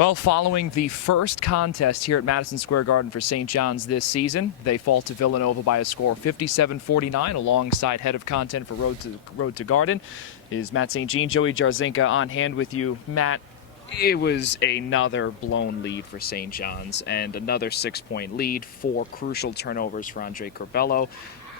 Well, following the first contest here at Madison Square Garden for St. John's this season, they fall to Villanova by a score of 57-49. Alongside head of content for Road to Garden is Matt St. Jean. Joey Jarzynka on hand with you. Matt, it was another blown lead for St. John's and another 6-point lead, 4 crucial turnovers for Andre Curbelo,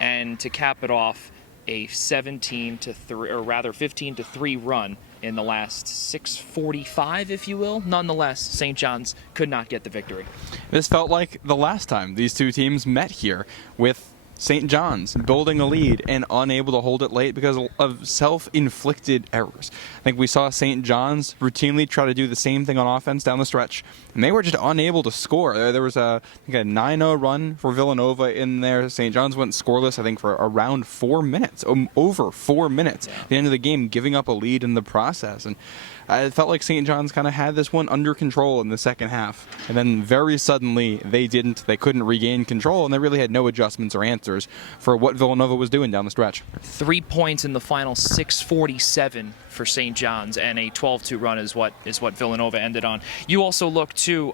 and to cap it off, a 15-3 run in the last 6:45, if you will. Nonetheless, St. John's could not get the victory. This felt like the last time these two teams met here, with St. John's building a lead and unable to hold it late because of self-inflicted errors. I think we saw St. John's routinely try to do the same thing on offense down the stretch, and they were just unable to score. There was I think a 9-0 run for Villanova in there. St. John's went scoreless, I think, for around 4 minutes, over 4 minutes. At the end of the game, giving up a lead in the process. And it felt like St. John's kind of had this one under control in the second half. And then very suddenly they didn't. They couldn't regain control, and they really had no adjustments or answers for what Villanova was doing down the stretch. 3 points in the final 6:47 for St. John's, and a 12-2 run is what Villanova ended on. You also looked too.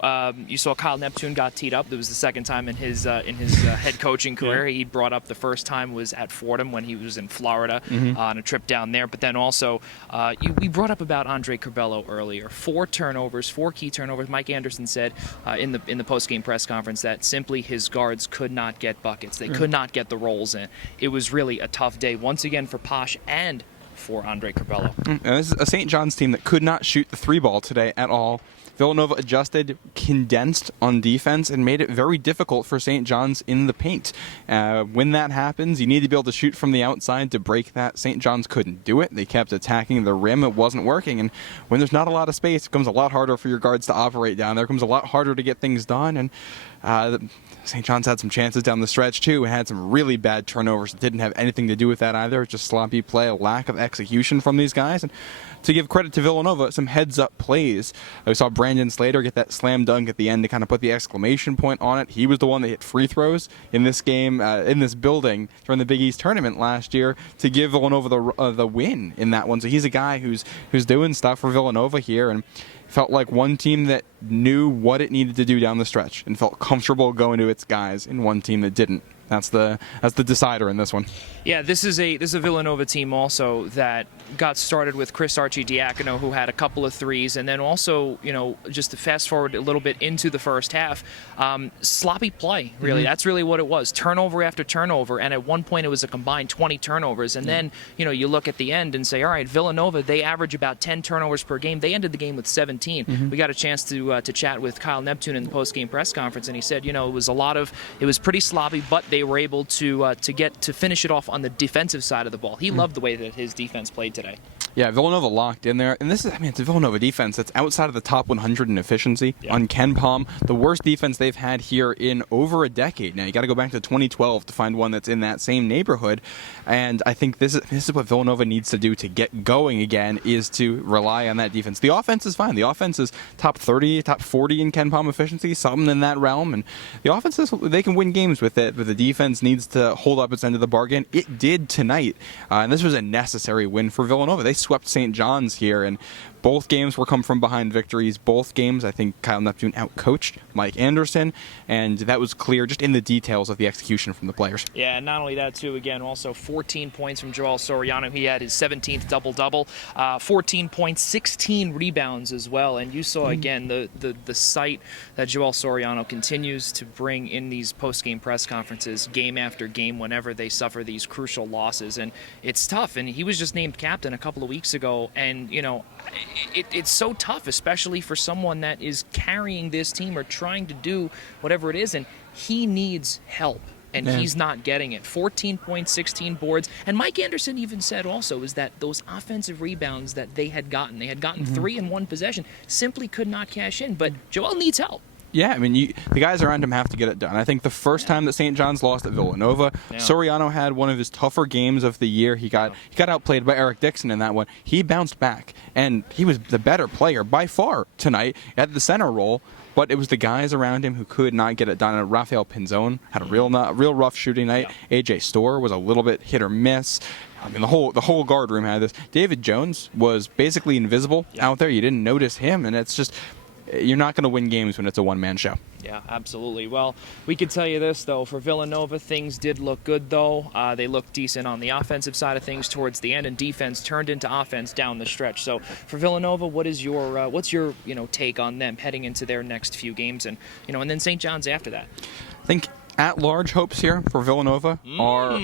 You saw Kyle Neptune got teed up. It was the second time in his head coaching career. He brought up the first time was at Fordham when he was in Florida on a trip down there. But then also we brought up about Andre Curbelo earlier. 4 turnovers, 4 key turnovers. Mike Anderson said in the post-game press conference that simply his guards could not get buckets. They could not get the rolls in. It was really a tough day once again for Posh and for Andre Curbelo. And this is a St. John's team that could not shoot the 3-ball today at all. Villanova adjusted, condensed on defense, and made it very difficult for St. John's in the paint. When that happens, you need to be able to shoot from the outside to break that. St. John's couldn't do it. They kept attacking the rim. It wasn't working. And when there's not a lot of space, it becomes a lot harder for your guards to operate down there. It becomes a lot harder to get things done. And St. John's had some chances down the stretch, too, and had some really bad turnovers that didn't have anything to do with that either. Just sloppy play, a lack of execution from these guys. And to give credit to Villanova, some heads-up plays. We saw Brandon Slater get that slam dunk at the end to kind of put the exclamation point on it. He was the one that hit free throws in this game, in this building during the Big East tournament last year to give Villanova the win in that one. So he's a guy who's doing stuff for Villanova here, and felt like one team that knew what it needed to do down the stretch and felt comfortable going to its guys, in one team that didn't. That's the decider in this one. Yeah, this is a Villanova team also that got started with Chris Arcidiacono, who had a couple of threes, and then also, just to fast forward a little bit into the first half, sloppy play, really. That's really what it was. Turnover after turnover, and at one point it was a combined 20 turnovers. And then, you look at the end and say, all right, Villanova, they average about 10 turnovers per game. They ended the game with 17. We got a chance to chat with Kyle Neptune in the post-game press conference, and he said, it was pretty sloppy, but they were able to finish it off on the defensive side of the ball. He loved the way that his defense played today. Yeah, Villanova locked in there. And it's a Villanova defense that's outside of the top 100 in efficiency on KenPom. The worst defense they've had here in over a decade now. You got to go back to 2012 to find one that's in that same neighborhood. And I think this is what Villanova needs to do to get going again, is to rely on that defense. The offense is fine. The offense is top 30, top 40 in KenPom efficiency, something in that realm. And the offense, they can win games with it, but the defense needs to hold up its end of the bargain. It did tonight. And this was a necessary win for Villanova. They swept St. John's here, and both games were come from behind victories. Both games, I think Kyle Neptune outcoached Mike Anderson, and that was clear just in the details of the execution from the players. Yeah, and not only that, too, again, also 14 points from Joel Soriano. He had his 17th double-double, 14 points, 16 rebounds as well. And you saw, again, the sight that Joel Soriano continues to bring in these post-game press conferences game after game whenever they suffer these crucial losses. And it's tough, and he was just named captain a couple of weeks ago, and, it's so tough, especially for someone that is carrying this team or trying to do whatever it is, and he needs help, and he's not getting it. 14 points, 16 boards, and Mike Anderson even said also is that those offensive rebounds that they had gotten 3 in one possession, simply could not cash in, but Joel needs help. Yeah, the guys around him have to get it done. I think the first time that St. John's lost at Villanova, Soriano had one of his tougher games of the year. He got outplayed by Eric Dixon in that one. He bounced back, and he was the better player by far tonight at the center role. But it was the guys around him who could not get it done. And Rafael Pinzon had a real rough shooting night. AJ Storr was a little bit hit or miss. The whole guard room had this. David Jones was basically invisible out there. You didn't notice him, and it's just you're not going to win games when it's a one-man show. Yeah, absolutely. Well, we could tell you this, though. For Villanova, things did look good, though. They looked decent on the offensive side of things towards the end, and defense turned into offense down the stretch. So for Villanova, what's your take on them heading into their next few games, and then St. John's after that? I think at-large hopes here for Villanova are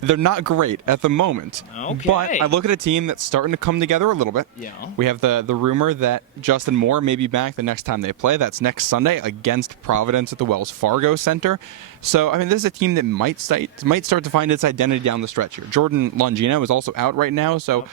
they're not great at the moment. Okay. But I look at a team that's starting to come together a little bit. Yeah. We have the rumor that Justin Moore may be back the next time they play. That's next Sunday against Providence at the Wells Fargo Center. So, I mean, this is a team that might start to find its identity down the stretch here. Jordan Longino is also out right now, so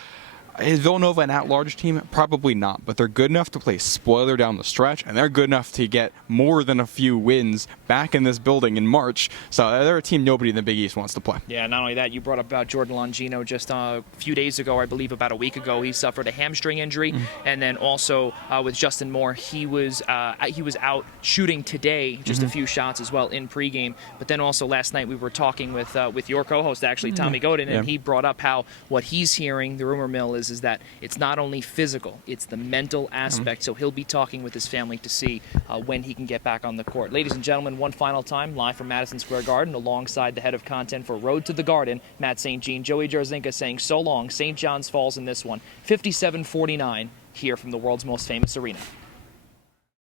is Villanova an at-large team? Probably not, but they're good enough to play spoiler down the stretch, and they're good enough to get more than a few wins back in this building in March. So they're a team nobody in the Big East wants to play. Yeah, not only that, you brought up about Jordan Longino just a few days ago, I believe about a week ago, he suffered a hamstring injury, and then also with Justin Moore, he was out shooting today, just a few shots as well in pregame. But then also last night we were talking with your co-host, actually, Tommy Godin, and he brought up how what he's hearing, the rumor mill is that it's not only physical, it's the mental aspect. So he'll be talking with his family to see when he can get back on the court. Ladies and gentlemen, one final time, live from Madison Square Garden, alongside the head of content for Road to the Garden, Matt St. Jean, Joey Jarzynka saying so long. St. John's falls in this one, 57-49, here from the world's most famous arena.